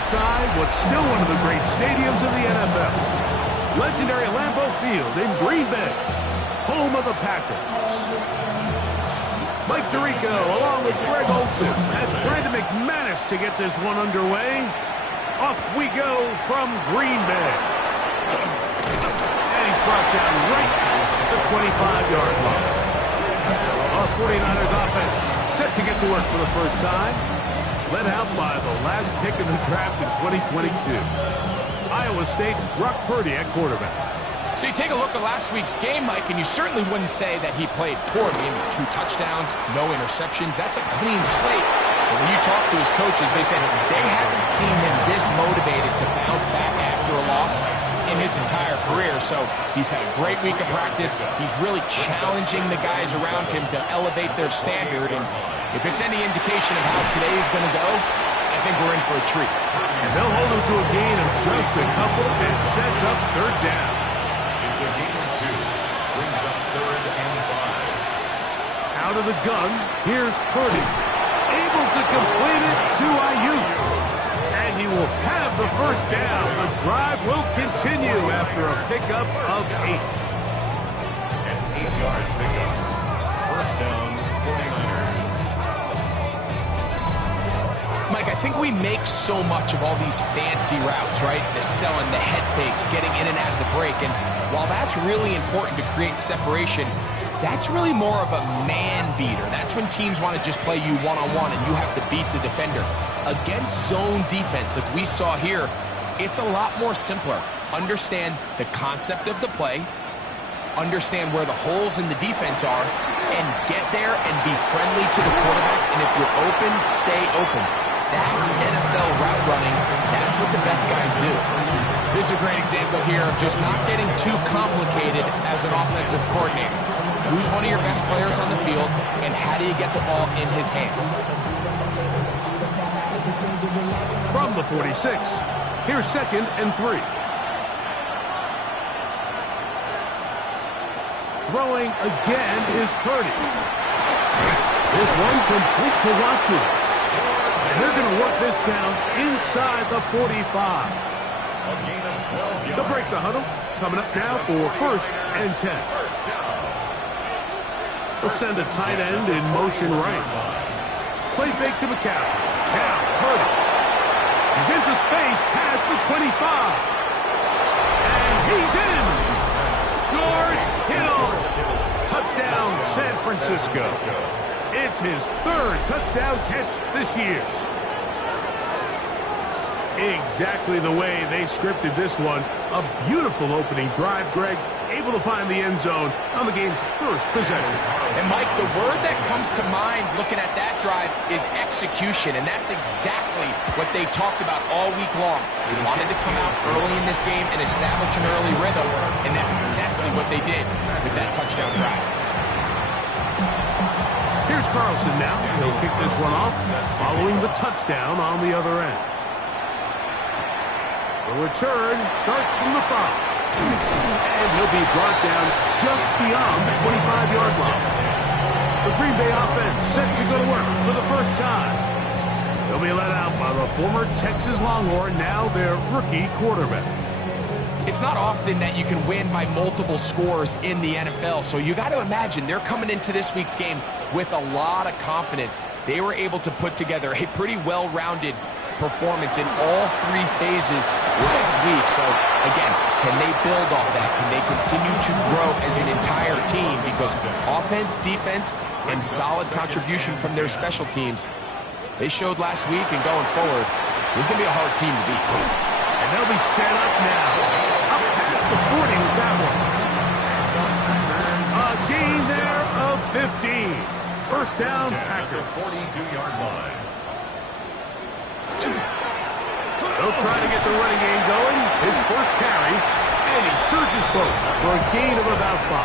inside what's still one of the great stadiums in the NFL. Legendary Lambeau Field in Green Bay, home of the Packers. Mike Tirico along with Greg Olsen. That's Brandon McManus to get this one underway. Off we go from Green Bay. And he's brought down right at the 25-yard line. Our 49ers offense set to get to work for the first time. Led out by the last pick in the draft in 2022. Iowa State's Brock Purdy at quarterback. So you take a look at last week's game, Mike, and you certainly wouldn't say that he played poorly. I mean, 2 touchdowns, no interceptions. That's a clean slate. But when you talk to his coaches, they said they haven't seen him this motivated to bounce back after a loss in his entire career. So he's had a great week of practice. He's really challenging the guys around him to elevate their standard. And if it's any indication of how today is going to go, I think we're in for a treat. And they'll hold him to a gain of just a couple and sets up third down. It's a gain of 2. Brings up 3rd and 5. Out of the gun, here's Purdy. Able to complete it to Ayuk. And he will have the first down. The drive will continue after a pickup of 8. An 8-yard pickup. First down, 49ers. Mike, I think we make so much of all these fancy routes, right? The selling, the head fakes, getting in and out of the break. And while that's really important to create separation, that's really more of a man beater. That's when teams want to just play you one-on-one and you have to beat the defender. Against zone defense, like we saw here, it's a lot more simpler. Understand the concept of the play, understand where the holes in the defense are, and get there and be friendly to the quarterback. And if you're open, stay open. That's NFL route running. That's what the best guys do. This is a great example here of just not getting too complicated as an offensive coordinator. Who's one of your best players on the field, and how do you get the ball in his hands? From the 46, here's 2nd and 3. Throwing again is Purdy. This one complete to Watkins. And they're going to work this down inside the 45. A gain of 12 yards. They'll break the huddle. Coming up now for 1st and 10. They'll send a tight end in motion right. Play fake to McCaffrey. Now Purdy. He's into space past the 25. And he's in. George Kittle. Touchdown, San Francisco. It's his 3rd touchdown catch this year. Exactly the way they scripted this one. A beautiful opening drive, Greg. Able to find the end zone on the game's first possession. And, Mike, the word that comes to mind looking at that drive is execution, and that's exactly what they talked about all week long. They wanted to come out early in this game and establish an early rhythm, and that's exactly what they did with that touchdown drive. Here's Carlson now. He'll kick this one off following the touchdown on the other end. The return starts from the 5. And he'll be brought down just beyond the 25-yard line. The Green Bay offense set to go to work for the first time. They'll be led out by the former Texas Longhorn, now their rookie quarterback. It's not often that you can win by multiple scores in the NFL, so you got to imagine they're coming into this week's game with a lot of confidence. They were able to put together a pretty well-rounded performance in all 3 phases last week. So, again, can they build off that? Can they continue to grow as an entire team? Because offense, defense, and solid contribution from their special teams, they showed last week, and going forward, this is going to be a hard team to beat. And they'll be set up now. Up past the 40 with that one. A gain there of 15. First down, Packers. 42-yard line. They'll try to get the running game going. His first carry, and he surges forward for a gain of about 5.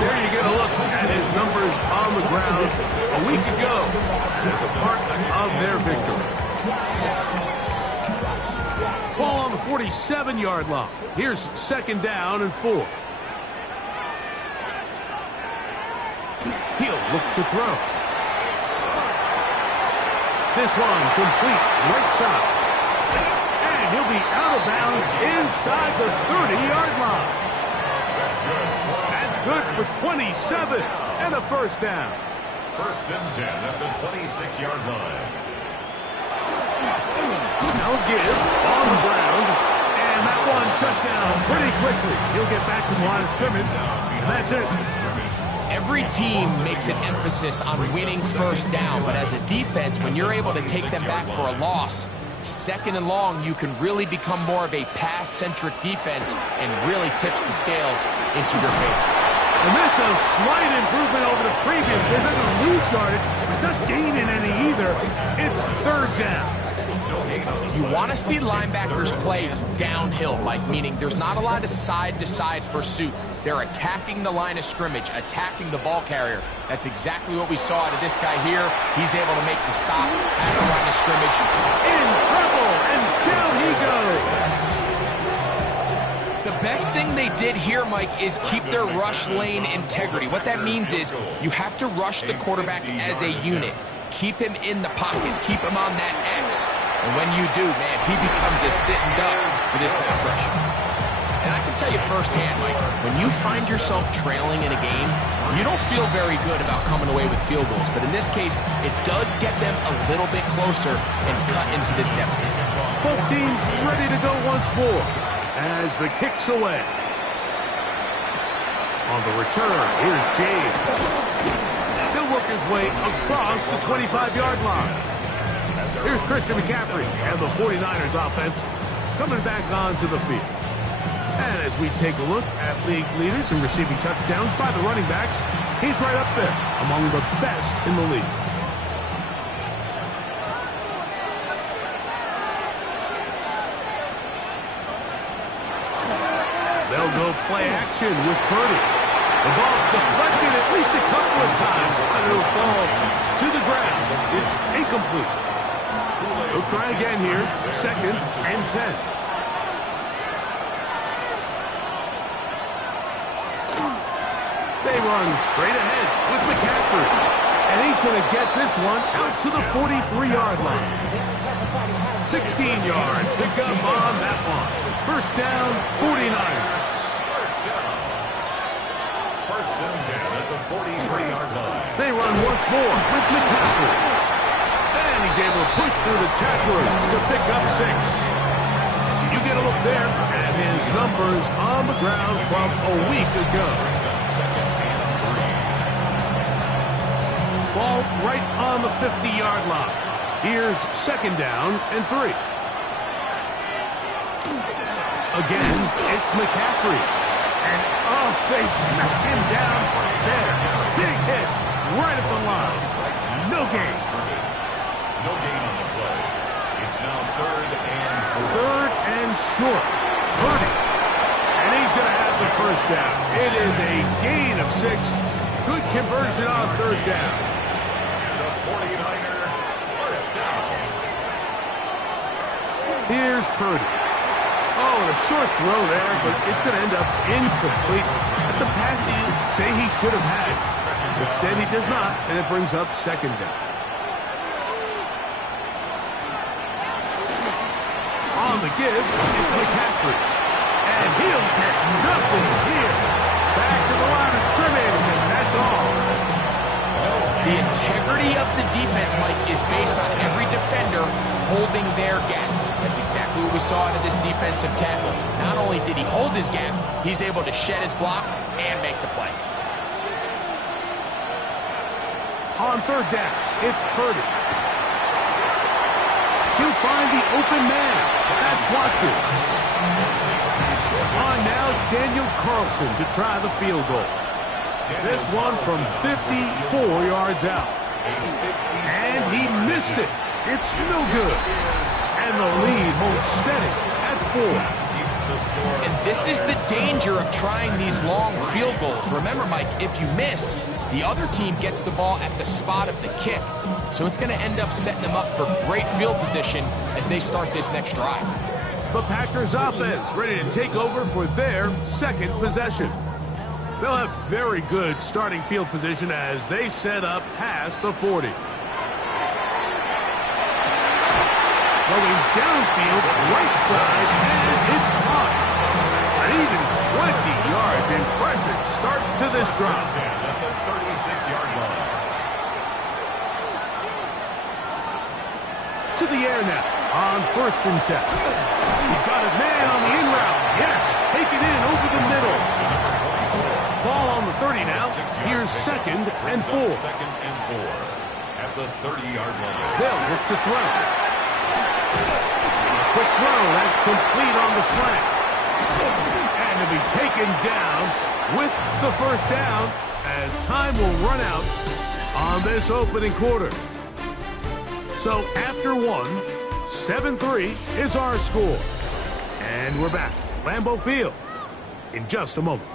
There you get a look at his numbers on the ground a week ago as a part of their victory. Ball on the 47-yard line. Here's 2nd down and 4. He'll look to throw. This one complete right side. be out of bounds inside the 30-yard line. That's good for 27 and a first down. First and 10 at the 26-yard line. Now give on the ground. And that one shut down pretty quickly. He'll get back to the line of scrimmage. And that's it. Every team makes an emphasis on winning first down, but as a defense, when you're able to take them back for a loss, second and long, you can really become more of a pass-centric defense and really tips the scales into your favor. And this is a slight improvement over the previous. They're going to lose yardage. It's not gaining any either. It's third down. You want to see linebackers play downhill, Mike, meaning there's not a lot of side-to-side pursuit. They're attacking the line of scrimmage, attacking the ball carrier. That's exactly what we saw out of this guy here. He's able to make the stop at the line of scrimmage. In trouble, and down he goes. The best thing they did here, Mike, is keep their rush lane integrity. What that means is you have to rush the quarterback as a unit. Keep him in the pocket. Keep him on that X. And when you do, man, he becomes a sitting duck for this pass rush. And I can tell you firsthand, Mike, when you find yourself trailing in a game, you don't feel very good about coming away with field goals. But in this case, it does get them a little bit closer and cut into this deficit. Both teams ready to go once more as the kick's away. On the return, here's James. He'll work his way across the 25-yard line. Here's Christian McCaffrey and the 49ers offense coming back onto the field. And as we take a look at league leaders in receiving touchdowns by the running backs, he's right up there among the best in the league. They'll go play action with Purdy. The ball deflected at least a couple of times, and it'll fall to the ground. It's incomplete. They'll try again here, second and 10. They run straight ahead with McCaffrey. And he's going to get this one out to the 43-yard line. 16 yards pick up on that one. First down, 49ers. First and 10 at the 43-yard line. They run once more with McCaffrey. And he's able to push through the tacklers to pick up 6. You get a look there at his numbers on the ground from a week ago. Ball right on the 50-yard line. Here's second down and 3. Again, it's McCaffrey. And, oh, they smack him down there. Big hit right at the line. No gain. No gain on the play. It's now third and short. Purdy. And he's going to have the first down. It is a gain of 6. Good conversion on third down. And the 49er first down. Here's Purdy. Oh, and a short throw there, but it's going to end up incomplete. That's a pass he'd say he should have had. Instead, he does not, and it brings up second down. On the give, it's McCaffrey. And he'll get nothing here. Back to the line of scrimmage, and that's all. The integrity of the defense, Mike, is based on every defender holding their gap. That's exactly what we saw out of this defensive tackle. Not only did he hold his gap, he's able to shed his block and make the play. On third down, it's Purdy. He'll find the open man. That's Watkins. On now, Daniel Carlson to try the field goal. This one from 54 yards out. And he missed it. It's no good. And the lead holds steady at 4. And this is the danger of trying these long field goals. Remember, Mike, if you miss, the other team gets the ball at the spot of the kick. So it's going to end up setting them up for great field position as they start this next drive. The Packers offense ready to take over for their second possession. They'll have very good starting field position as they set up past the 40. Going downfield, right side, and it's caught. An even 20 yards. Impressive start to this drive. At the 36-yard line. To the air now on 1st and 10. He's got his man on the in route. Yes, take it in over the middle. Ball on the 30 now. Here's 2nd and 4. 2nd and 4 at the 30-yard line. They'll look to throw. A quick throw. That's complete on the slant. And to be taken down with the 1st down as time will run out on this opening quarter. So after 1, 7-3 is our score. And we're back. Lambeau Field in just a moment.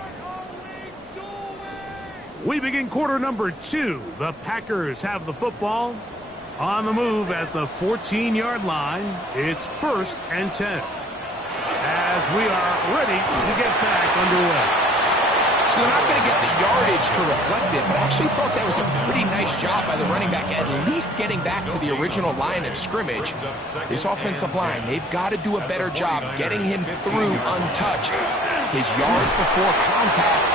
We begin quarter number 2. The Packers have the football on the move at the 14-yard line. It's 1st and 10 as we are ready to get back underway. So they're not going to get the yardage to reflect it, but I actually thought that was a pretty nice job by the running back, at least getting back to the original line of scrimmage. This offensive line, they've got to do a better job getting him through untouched. His yards before contact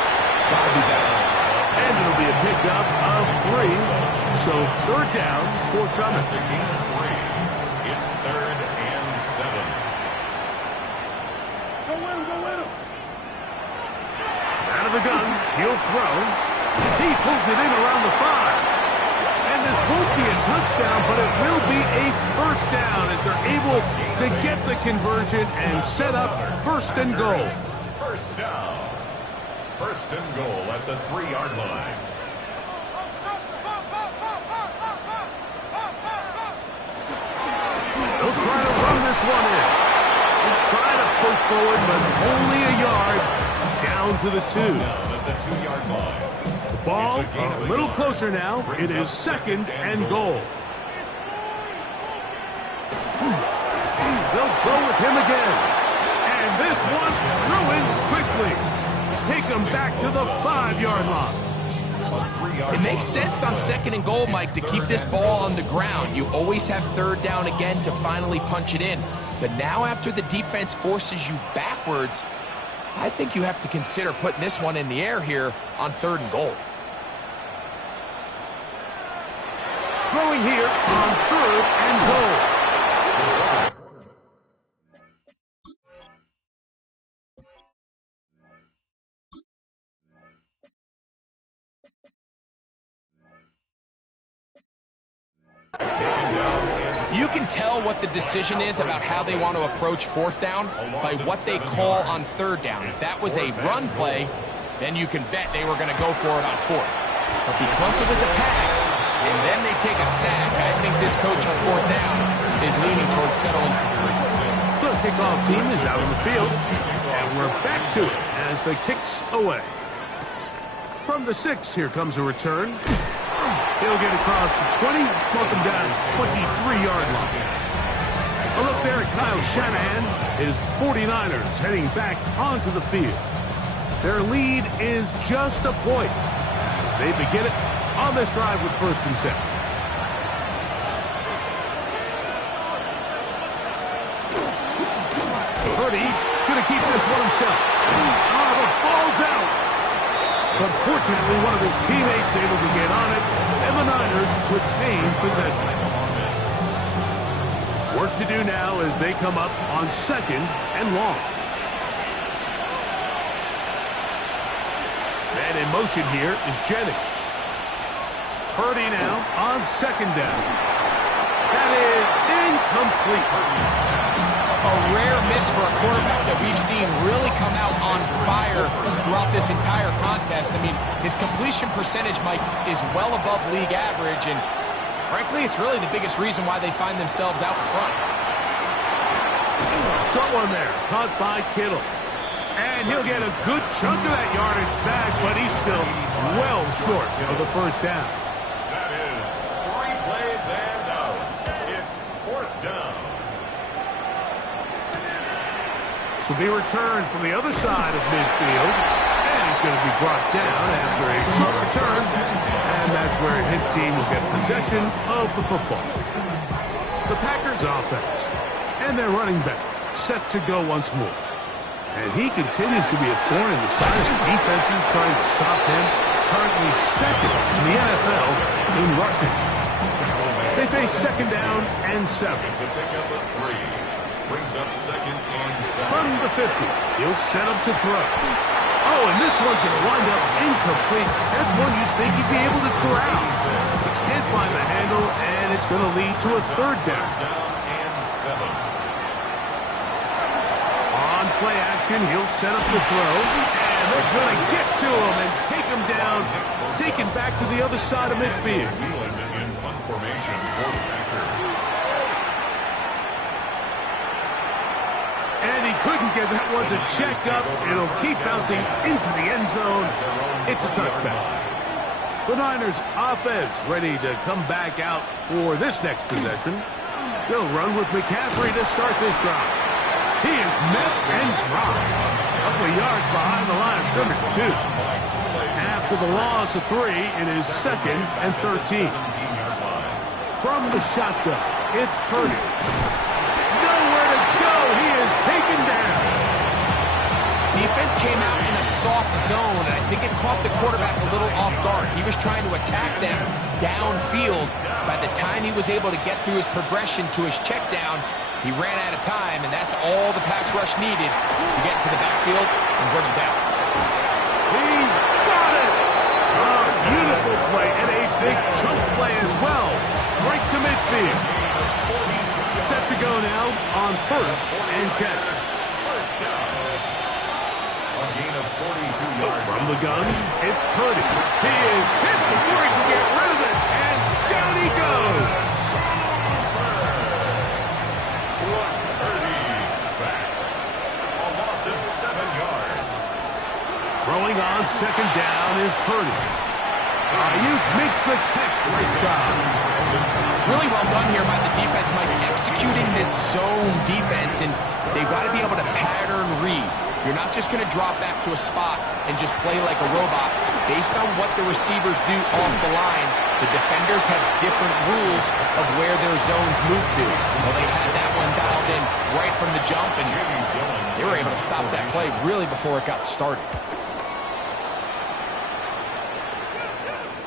got to be better. And it'll be a pickup of 3, so 3rd down, forthcoming. It's 3rd and 7. Out of the gun, he'll throw. He pulls it in around the 5. And this won't be a touchdown, but it will be a 1st down as they're able to get the conversion and set up 1st and goal. 1st down. 1st and goal at the 3-yard line. They'll try to run this one in. They'll try to push forward, but only a yard down to the 2. At the 2-yard line. The ball a little closer now. It is 2nd and goal. They'll go with him again. And this one ruined quickly. Take him back to the 5-yard line. It makes sense on 2nd and goal, Mike, to keep this ball on the ground. You always have 3rd down again to finally punch it in. But now after the defense forces you backwards, I think you have to consider putting this one in the air here on 3rd and goal. Throwing here on 3rd and goal. You can tell what the decision is about how they want to approach 4th down by what they call on 3rd down. If that was a run play, then you can bet they were going to go for it on 4th. But because it was a pass, and then they take a sack, I think this coach on 4th down is leaning towards settling for 3. The kickoff team is out on the field, and we're back to it as the kick's away. From the 6, here comes a return. He'll get across the 20, welcome down his 23-yard line. A look there at Kyle Shanahan, his 49ers heading back onto the field. Their lead is just a point. They begin it on this drive with 1st and 10. Purdy going to keep this one himself. Oh, the ball's out. But fortunately, one of his teammates able to get on it, and the Niners retain possession. Work to do now as they come up on 2nd and long. And in motion here is Jennings. Purdy now on 2nd down. That is incomplete. A rare miss for a quarterback that we've seen really come out on fire throughout this entire contest. I mean, his completion percentage, Mike, is well above league average, and frankly, it's really the biggest reason why they find themselves out in front. Short one there, caught by Kittle. And he'll get a good chunk of that yardage back, but he's still well short of the 1st down. That is 3 plays and out. It's 4th down. This will be returned from the other side of midfield. And he's going to be brought down after a short return. And that's where his team will get possession of the football. The Packers offense And their running back set to go once more. And he continues to be a thorn in the side of the defenses trying to stop him. Currently second in the NFL in rushing. They face second down and 7. It's a pickup of 3. Brings up second and 7. From the 50, he'll set up to throw. Oh, and this one's going to wind up incomplete. That's one you'd think he'd be able to corral. Can't find the handle, and it's going to lead to a third down. Down and 7. On play action, he'll set up to throw. And they're going to get to him and take him down, taken back to the other side of midfield. In punt formation for the Packers. And he couldn't get that one to check up. It'll keep bouncing into the end zone. It's a touchback. The Niners offense ready to come back out for this next possession. They'll run with McCaffrey to start this drive. He is met and dropped. A couple of yards behind the line of scrimmage, too. After the loss of 3, it is second and 13. From the shotgun, it's Purdy. Nowhere to go. He is taken down. Defense came out in a soft zone, and I think it caught the quarterback a little off guard. He was trying to attack them downfield. By the time he was able to get through his progression to his check down, he ran out of time, and that's all the pass rush needed to get to the backfield and bring him down. He's got it! A beautiful play and a big chunk play as well. Right to midfield. Set to go now on 1st and 10. First down. A gain of 42 yards. From the gun, it's Purdy. He is hit before he can get rid of it, and down he goes. Throwing on second down is Purdy. Ayuk makes the catch right side. Really well done here by the defense, Mike, executing this zone defense, and they've got to be able to pattern read. You're not just going to drop back to a spot and just play like a robot. Based on what the receivers do off the line, the defenders have different rules of where their zones move to. Well, they had that one dialed in right from the jump, and they were able to stop that play really before it got started.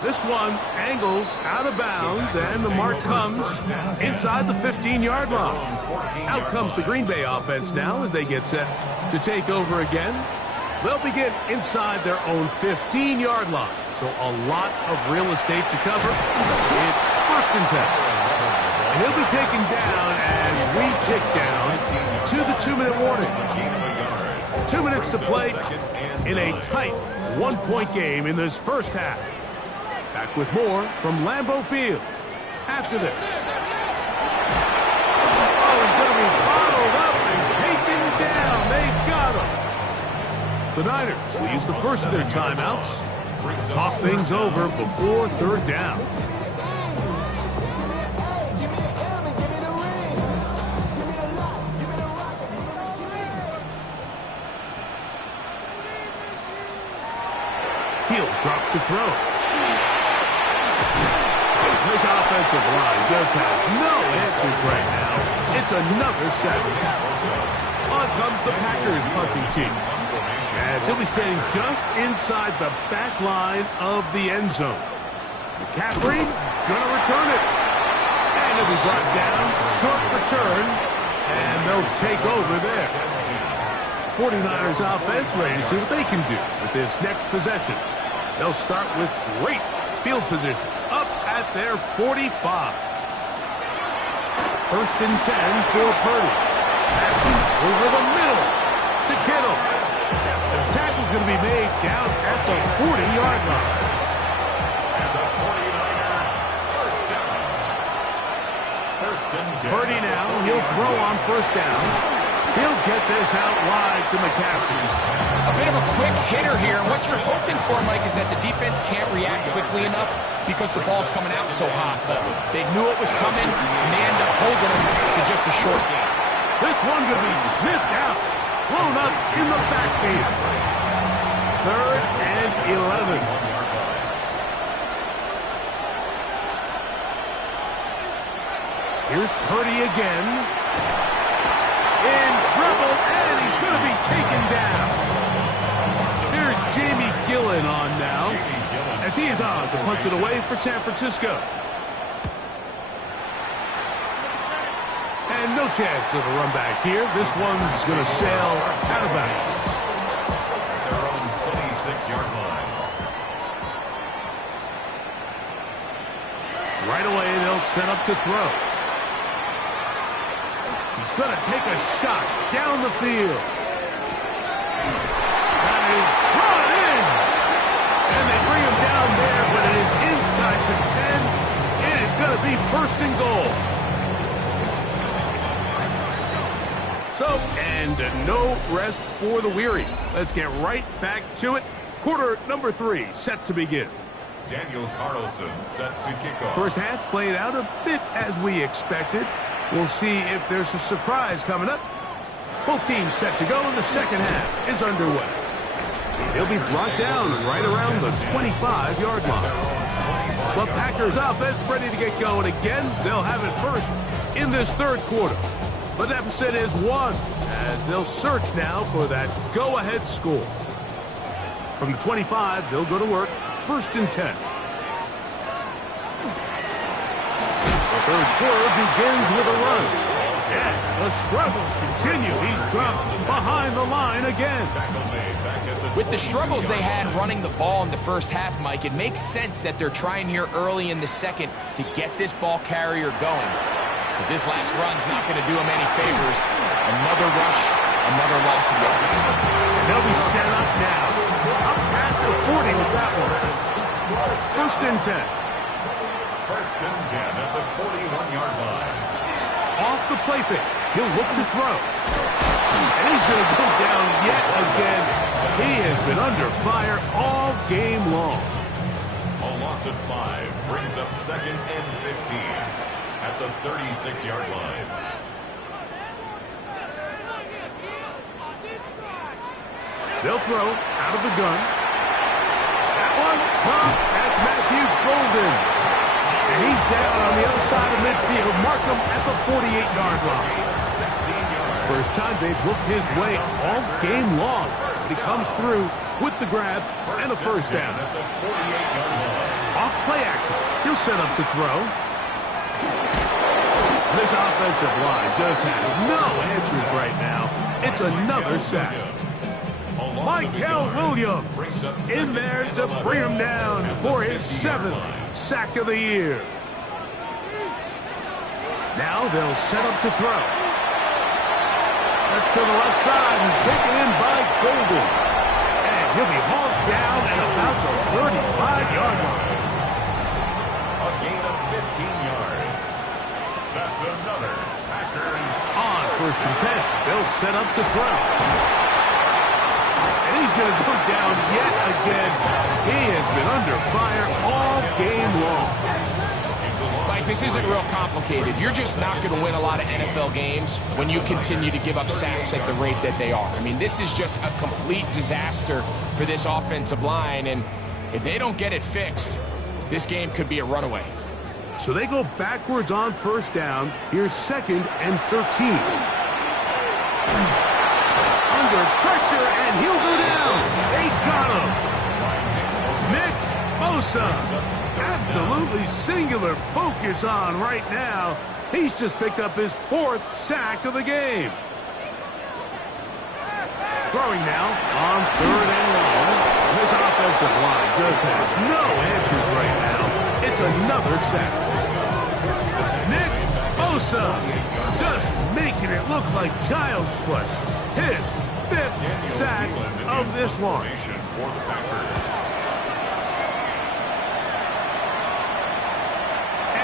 This one angles out of bounds, and the mark comes inside the 15-yard line. Out comes the Green Bay offense now as they get set to take over again. They'll begin inside their own 15-yard line, so a lot of real estate to cover. It's 1st and 10. And he'll be taken down as we tick down to the 2-minute warning. 2 minutes to play in a tight 1-point game in this first half. Back with more from Lambeau Field after this. Oh, he's going to be bottled up and taken down. They got him. The Niners will use the first of their timeouts. Talk things over before 3rd down. He'll drop to throw. This offensive line just has no answers right now. It's another sack. On comes the Packers punting team, as he'll be standing just inside the back line of the end zone. McCaffrey gonna return it. And he'll be brought down. Short return. And they'll take over there. 49ers offense ready to see what they can do with this next possession. They'll start with great field position up at their 45. 1st and 10 for Purdy. Over the middle to Kittle. The tackle's going to be made down at the 40-yard line. And the 49er, first down. 1st and 10. Purdy now, he'll throw on 1st down. He'll get this out wide to McCaffrey. A bit of a quick hitter here, and what you're hoping for, Mike, is that the defense can't react quickly enough because the ball's coming out so hot. But they knew it was coming, and they end up holding him to just a short game. This one going to be sniffed out, thrown up in the backfield. 3rd and 11. Here's Purdy again. as he is on to punt it away for San Francisco. And no chance of a run back here. This one's going to sail out of bounds. Their own 26-yard line. Right away, they'll set up to throw. He's going to take a shot down the field. That is brought in. And they bring him down there, but it is inside the 10. It is going to be first and goal. So, and no rest for the weary. Let's get right back to it. Quarter number 3 set to begin. Daniel Carlson set to kick off. First half played out a bit as we expected. We'll see if there's a surprise coming up. Both teams set to go, and the second half is underway. He'll be brought down right around the 25-yard line. The Packers offense ready to get going again. They'll have it first in this third quarter. The deficit is 1 as they'll search now for that go-ahead score. From the 25, they'll go to work. First and 10. The third quarter begins with a run. Yeah, the struggles continue. He's dropped behind the line again. With the struggles they had running the ball in the first half, Mike, it makes sense that they're trying here early in the second to get this ball carrier going. But this last run's not going to do him any favors. Another rush, another loss of yards. They'll be set up now. Up past the 40 with that one. First and 10. First and 10 at the 41-yard line. Off the play fake. He'll look to throw. And he's going to go down yet again. He has been under fire all game long. A loss of 5 brings up second and 15 at the 36-yard line. They'll throw out of the gun. That one, that's Matthew Golden. And he's down on the other side of midfield. Mark him at the 48-yard line. 16 yards. First time they've looked his way all game long. He comes through with the grab and a first down. At the 48-yard line. Off play action. He'll set up to throw. This offensive line just has no answers right now. It's another sack. Michael Williams in there to bring him down for his 7th sack of the year. Now they'll set up to throw. To the left side and taken in by Golden. And he'll be hauled down at about the 35-yard line. A gain of 15 yards. That's another Packers. On first and 10, they'll set up to throw. And he's going to go down yet again. He has been under fire all game long. Mike, this isn't real complicated. You're just not going to win a lot of NFL games when you continue to give up sacks at the rate that they are. I mean, this is just a complete disaster for this offensive line, and if they don't get it fixed, this game could be a runaway. So they go backwards on first down. Here's second and 13. Under pressure, and he'll go down. They got him. Nick Bosa. Absolutely singular focus on right now. He's just picked up his 4th sack of the game. Throwing now on third and long. This offensive line just has no answers right now. It's another sack. Nick Bosa just making it look like child's play. His 5th sack of this one. For the Packers.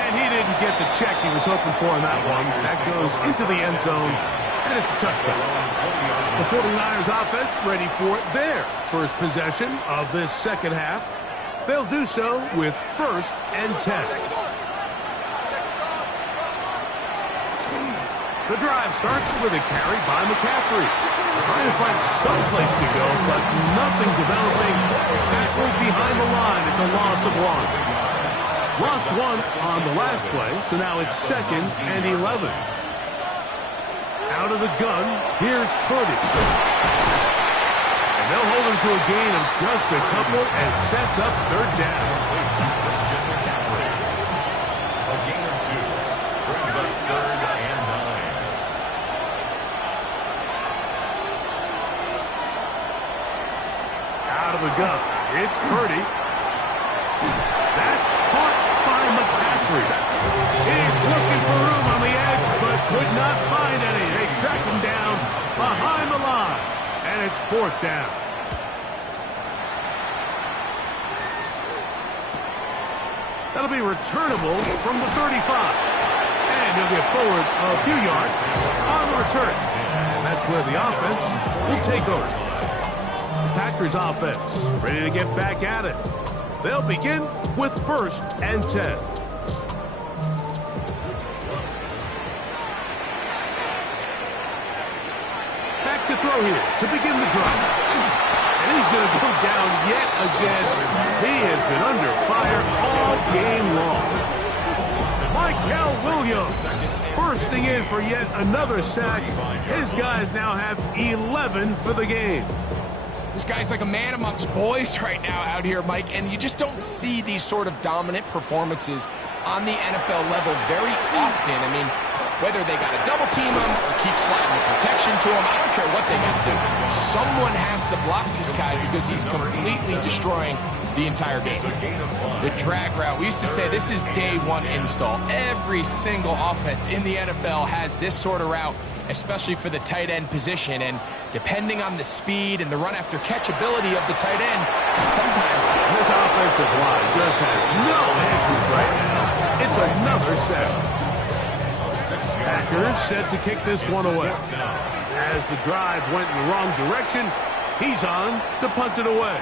And he didn't get the check he was hoping for on that one. That goes into the end zone, and it's a touchdown. The 49ers offense ready for their first possession of this second half. They'll do so with first and 10. The drive starts with a carry by McCaffrey. Trying to find some place to go, but nothing developing. Tackled behind the line. It's a loss of 1. Lost 1 on the last play, so now it's second and 11. Out of the gun, here's Purdy. And They'll hold him to a gain of just a couple and sets up third down. A gain of 2 brings up 3rd and 9. Out of the gun, it's Purdy. That's caught by McCaffrey. He's looking for room on the edge, but could not find any. They track him down behind the line, and it's 4th down. That'll be returnable from the 35. And he'll get forward a few yards on the return. And that's where the offense will take over. The Packers offense ready to get back at it. They'll begin with 1st and 10. Back to throw here to begin the drive. And he's going to go down yet again. He has been under fire all game long. Michael Williams bursting in for yet another sack. His guys now have 11 for the game. This guy's like a man amongst boys right now out here, Mike, and you just don't see these sort of dominant performances on the NFL level very often. I mean, whether they got to double team him or keep sliding the protection to him, I don't care what they got to do. Someone has to block this guy because he's completely destroying the entire game. The drag route, we used to say this is day 1 install. Every single offense in the NFL has this sort of route, especially for the tight end position, and depending on the speed and the run after catch ability of the tight end, sometimes this offensive line just has no answers right now. It's another sack. Packers set to kick this one away. As the drive went in the wrong direction, he's on to punt it away.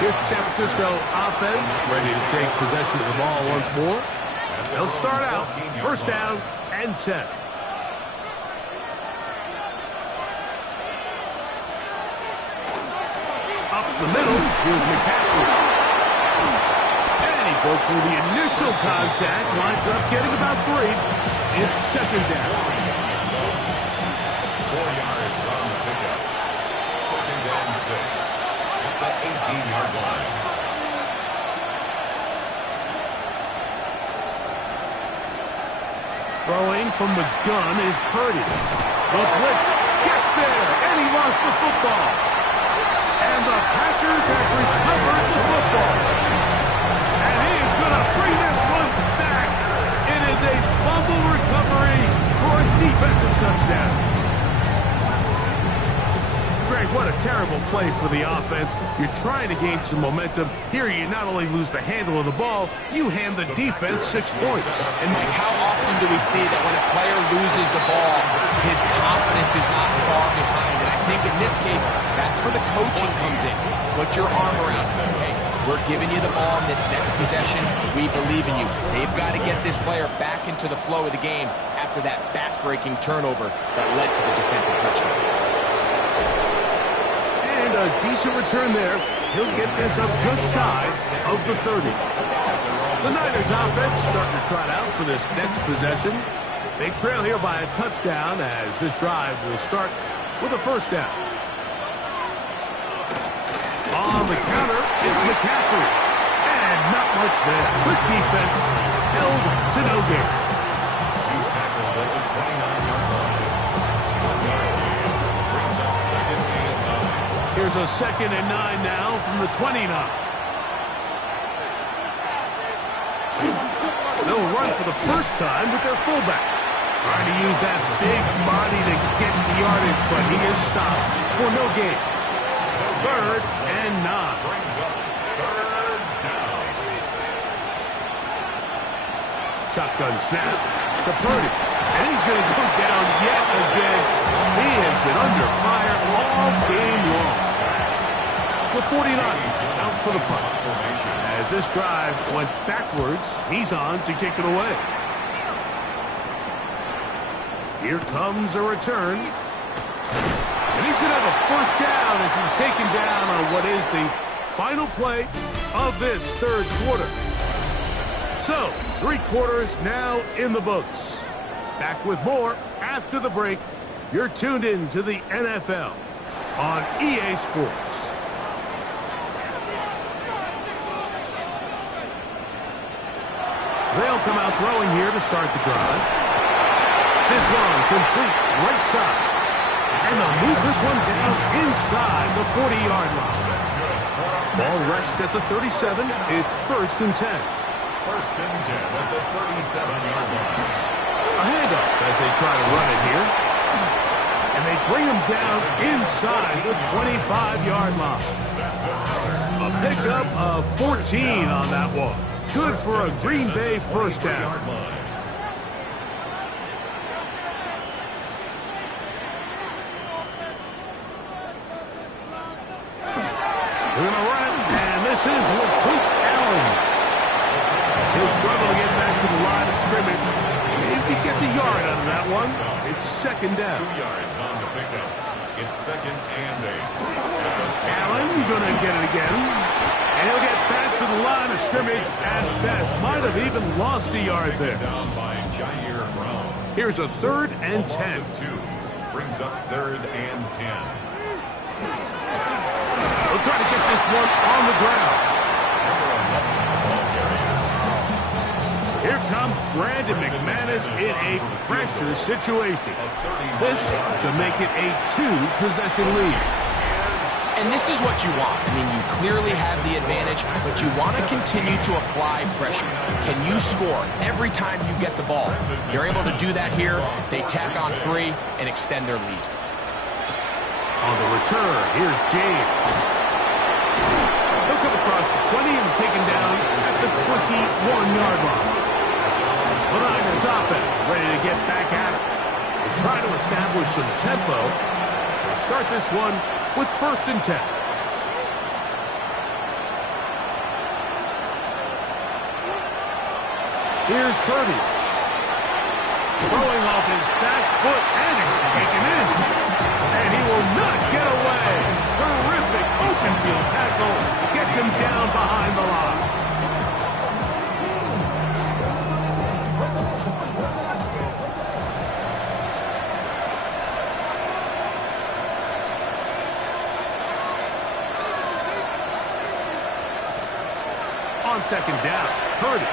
Here's the San Francisco offense ready to take possession of the ball once more. They'll start out 1st down and 10. Up the middle, here's McCaffrey. And he broke through the initial contact, winds up getting about 3. It's 2nd down. 4 yards on the pickup. 2nd and 6 at the 18-yard line. Throwing from the gun is Purdy. The blitz gets there, and he lost the football. And the Packers have recovered the football. And he is going to bring this one back. It is a fumble recovery for a defensive touchdown. Greg, what a terrible play for the offense. You're trying to gain some momentum. Here you not only lose the handle of the ball, you hand the defense 6 points. And Mike, how often do we see that when a player loses the ball, his confidence is not far behind? And I think in this case, that's where the coaching comes in. Put your arm around him. Hey, we're giving you the ball in this next possession. We believe in you. They've got to get this player back into the flow of the game after that back-breaking turnover that led to the defensive touchdown. And a decent return there. He'll get this up just shy of the 30. The Niners offense starting to trot out for this next possession. They trail here by a touchdown as this drive will start with a 1st down. On the counter, it's McCaffrey. And not much there. Good defense. Held to no gain. He's tackled at the 29-yard line. Brings up 2nd and 9. Here's a 2nd and 9 now from the 29. They'll run for the first time with their fullback. Trying to use that big body to get the yardage, but he is stopped for no gain. 3rd and 9. Brings up 3rd down. Shotgun snap to Purdy. And he's going to go down yet again. He has been under fire all game long. The 49ers out for the punt. As this drive went backwards, he's on to kick it away. Here comes a return. And he's going to have a 1st down as he's taken down on what is the final play of this 3rd quarter. So, 3 quarters now in the books. Back with more after the break You're tuned in to the NFL on EA Sports. They'll come out throwing here to start the drive. This one complete right side. And they'll move this one down inside the 40-yard line. Ball rests at the 37. It's 1st and 10. 1st and 10 at the 37-yard line. A handoff as they try to run it here. And they bring him down inside the 25-yard line. A pickup of 14 on that one. Good for a Green Bay first down. They're going to run it, and this is LeCointe Allen. He'll struggle to get back to the line of scrimmage. If he gets a yard out of that one, it's 2nd down. 2 yards on the pickup. It's 2nd and 8. Allen going to get it again. And he'll get back to the line of scrimmage at best. Might have even lost a yard there. Down by Jair Brown. Here's a 3rd and 10. 2 brings up 3rd and 10. They'll try to get this one on the ground. Here comes Brandon McManus in a pressure situation. This to make it a 2-possession lead. And this is what you want. I mean, you clearly have the advantage, but you want to continue to apply pressure. Can you score every time you get the ball? They're able to do that here. They tack on 3 and extend their lead. On the return, here's James. He'll come across the 20 and taken down at the 21-yard line. The Niners offense ready to get back at it. They try to establish some tempo as they start this one with 1st and 10. Here's Purdy. Throwing off his back foot, and it's taken in. And he will not get away. Terrific open field tackle. Gets him down behind the line. On 2nd down, Purdy.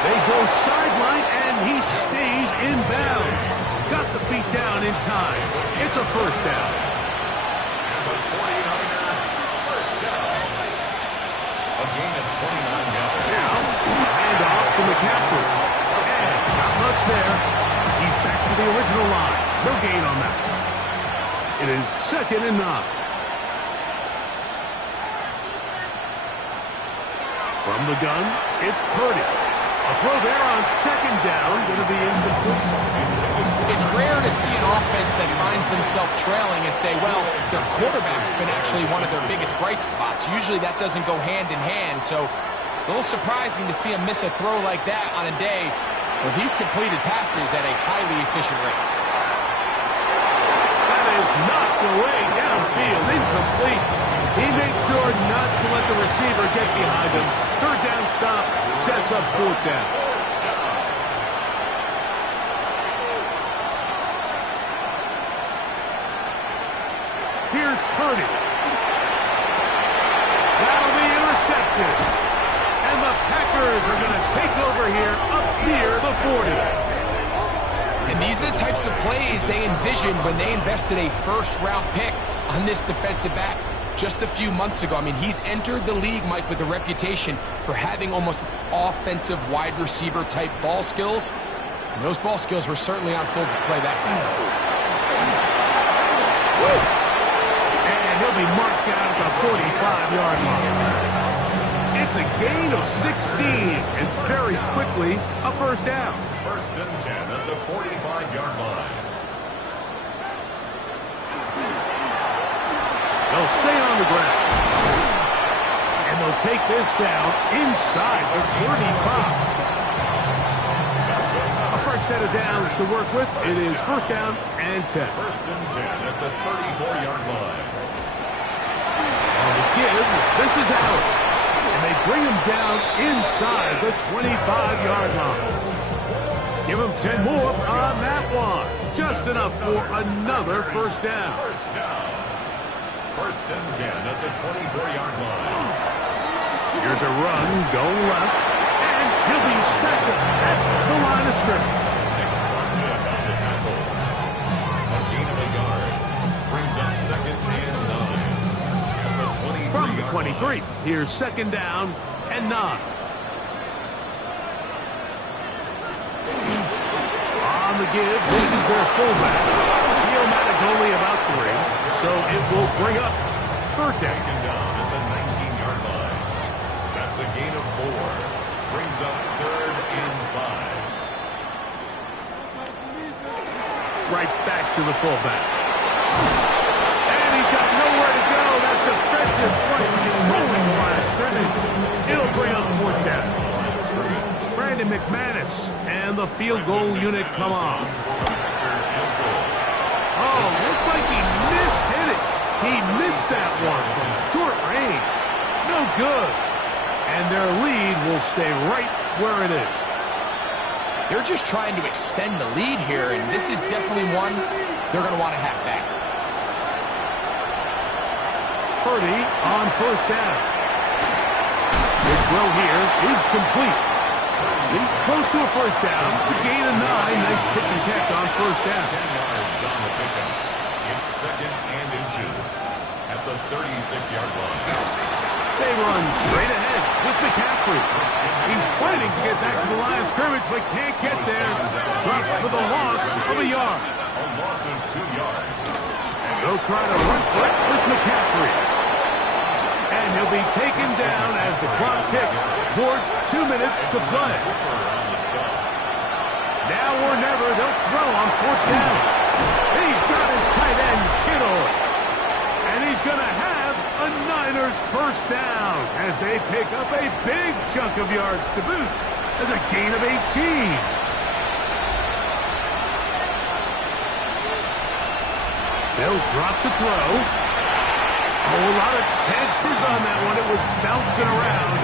They go sideline, and he stays in bounds. Got the feet down in time. It's a 1st down. And the 49er, 1st down. A gain of 29 yards. Now, handoff to McCaffrey. And not much there. He's back to the original line. No gain on that. It is 2nd and 9. From the gun, it's Purdy. A throw there on 2nd down, going to be incomplete. It's rare to see an offense that finds themselves trailing and say, well, their quarterback's been actually one of their biggest bright spots. Usually that doesn't go hand in hand, so it's a little surprising to see him miss a throw like that on a day where he's completed passes at a highly efficient rate. That is knocked away downfield, incomplete. He made sure not to let the receiver get behind him. 3rd down stop, sets up 4th down. Here's Purdy. That'll be intercepted. And the Packers are going to take over here up near the 40. And these are the types of plays they envisioned when they invested a 1st-round pick on this defensive back. Just a few months ago. I mean, he's entered the league, Mike, with a reputation for having almost offensive wide receiver type ball skills. And those ball skills were certainly on full display that time. And he'll be marked down at the 45-yard line. It's a gain of 16, and very quickly, a 1st down. 1st and 10 at the 45-yard line. They'll stay on the ground. And they'll take this down inside the 35. A first set of downs to work with. It is 1st down and 10. 1st and 10 at the 34-yard line. On the give, this is Allen. And they bring him down inside the 25-yard line. Give him 10 more on that one. Just enough for another first down. First and 10 at the 24-yard line. Here's a run going left, and he'll be stacked up at the line of scrimmage. On the tackle. A gain of a yard. Brings up second and 9. At the 23-yard From the 23, line. here's second down and 9. On the give, this is their fullback. Neomatic only about 3, so it will bring up third down. Taken down at the 19-yard line. That's a gain of 4. Brings up third and 5. Right back to the fullback. And he's got nowhere to go. That defensive front is rolling the line of scrimmage. It'll bring up fourth down. Brandon McManus and the field goal unit come on. Oh, looked like he mishit it. He missed that one from short range. No good. And their lead will stay right where it is. They're just trying to extend the lead here, and this is definitely one they're going to want to have back. Purdy on first down. His throw here is complete. He's close to a first down. To gain a 9. Nice pitch and catch on first down. 10 yards on the pickup. It's second and inches at the 36-yard line. They run straight ahead with McCaffrey. He's fighting to get back to the line of scrimmage, but can't get there. Dropped for the loss of a yard. A loss of 2 yards. They'll try to run for it with McCaffrey. And he'll be taken down as the clock ticks towards 2 minutes to play. Now or never, they'll throw on fourth down. He's got his tight end, Kittle. And he's going to have a Niners first down as they pick up a big chunk of yards to boot. That's a gain of 18. They'll drop to throw. Oh, a lot of chances on that one. It was bouncing around,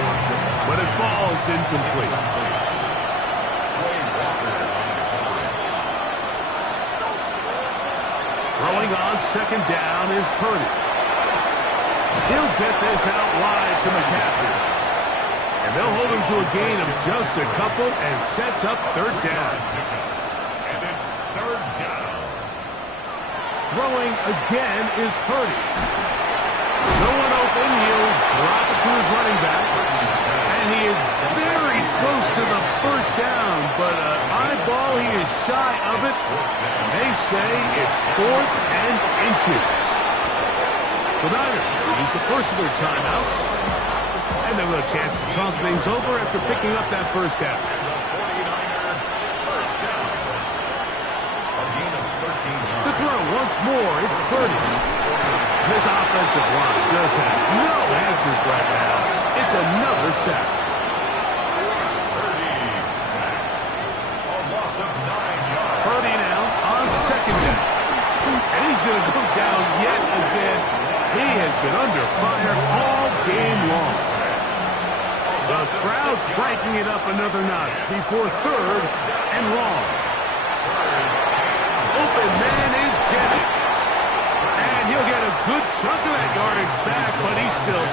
but it falls incomplete. Throwing on second down is Purdy. He'll get this out wide to McCaffrey. And they'll hold him to a gain of just a couple and sets up third down. And it's third down. Throwing again is Purdy. No one open. He'll drop it to his running back. And he is very close to the first down, but eyeball, he is shy of it. And they say it's fourth and inches. The Niners use the first of their timeouts. And they'll have a chance to talk things over after picking up that first down. To throw once more, it's Purdy. This offensive line just has no answers right now. It's another sack. Purdy now on second down. And he's going to go down yet again. He has been under fire all game long. The crowd cranking it up another notch before third and long. Open man is Jennings. And he'll get a good chunk of that yardage back, but he's still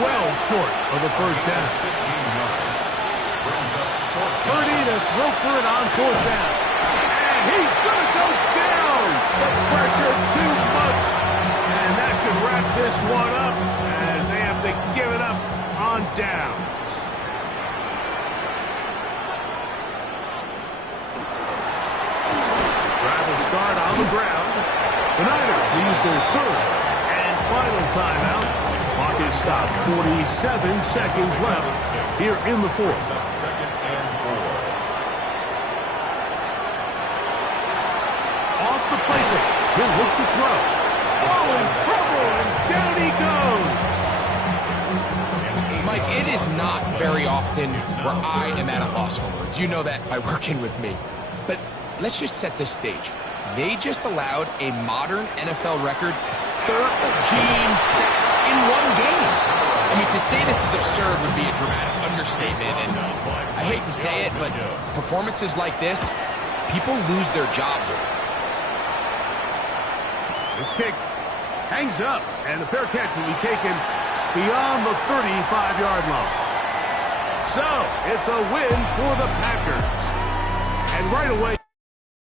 well short of the first down. Purdy to throw for it on fourth down. And he's going to go down. The pressure too much. And that should wrap this one up as they have to give it up on downs. Drive will start on the ground. The Niners use their third and final timeout. Clock is stopped. 47 seconds left here in the fourth. Second and 4. Off the play fake. He'll look to throw. Oh, in trouble, and down he goes. Mike, it is not very often where I am at a loss for words. You know that by working with me. But let's just set this stage. They just allowed a modern NFL record 13 sacks in one game. I mean, to say this is absurd would be a dramatic understatement, and I hate to say it, but performances like this, people lose their jobs over. This kick hangs up, and the fair catch will be taken beyond the 35-yard line. So, it's a win for the Packers. And right away...